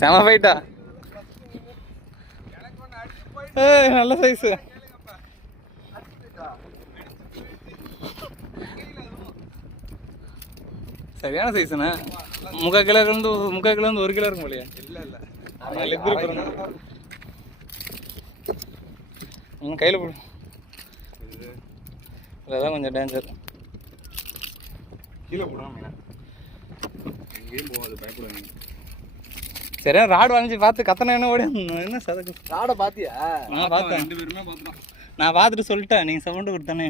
செம ஃபைட்டா? நல்ல சைஸு. சரியான சைஸுண்ணே. 3/4 கிலோலேருந்து 1 கிலோ இருக்கும் இல்லையா? இல்லை லெக் நீங்கள் கையில் போடு. இதுதான் கொஞ்சம் டேஞ்சர். கீழே போடாமல் எங்கேயும் போகாது, பயப்படாது. சரியா ராடு வாங்கி பார்த்து கத்தனை என்ன ஓடி என்ன சதக்கு ராடை பார்த்தியா? நான் பார்த்தேன், 2 பேருமே பார்த்தோம். நான் பார்த்துட்டு சொல்லிட்டேன், நீங்கள் சவுண்டு கொடுத்தானே.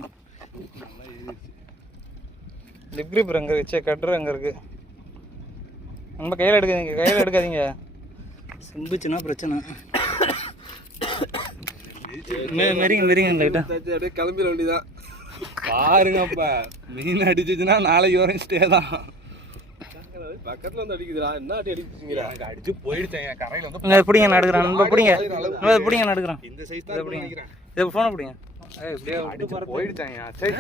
லிப் கிரிப்பர் அங்கே வச்சு கட்டுற அங்கே இருக்குது. நம்ம கையில் எடுக்காதீங்க, சிம்பிச்சுன்னா பிரச்சனை. மெரிங்க லைட்டா அப்படியே கிளம்பிட வேண்டியதான். பாருங்கப்பா, மீன் அடிச்சிச்சுன்னா நாளைக்கு வரையும் ஸ்டே தான். பக்கத்துல வந்து அடிக்குதுடா, என்ன அடிச்சுங்களா? அடிச்சு போயிடுச்சேன் கரையில வந்து. பிடிங்க நடுக்குறான், நம்ம பிடிங்க நடுக்குறான். இந்த சைஸ் தான் பிடிங்க. இது ஃபோனை பிடிங்க. இப்படியே அடிச்சு போயிடுச்சாங்க. சரி,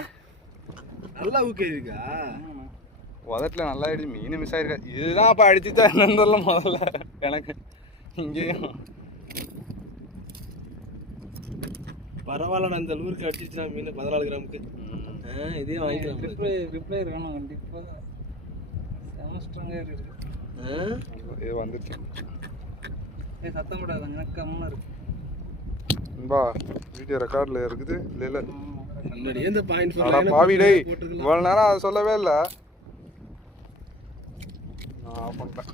நல்லா ஊக்கே இருக்கா? உதட்டில் நல்லா ஆயிடுச்சு, மீன் மிஸ் ஆயிருக்கா. இதுதான் அப்போ அடிச்சுச்சா என்னன்னு தெரியல முதல்ல எனக்கு. இங்கேயும் பரவாயில்ல, இந்த ஊருக்கு அடிச்சிச்சுனா மீன் 14 கிராமுக்கு. இதே வாங்கிக்கலாம். ரிப்ளை இருக்கணும் கண்டிப்பாக. செமஸ்ட்ராங்காக இருக்குது. இது வந்துச்சு. சத்தம் விடாது, எனக்கு கம்முன்னு இருக்கு. பா வீடியோ ரெக்கார்டில் இருக்குது. இல்லை முன்னாடியே இந்த பாயிண்ட் பாவிடே இவ்வளோ நேரம் அதை சொல்லவே இல்லை. நான் பண்ணுறேன்.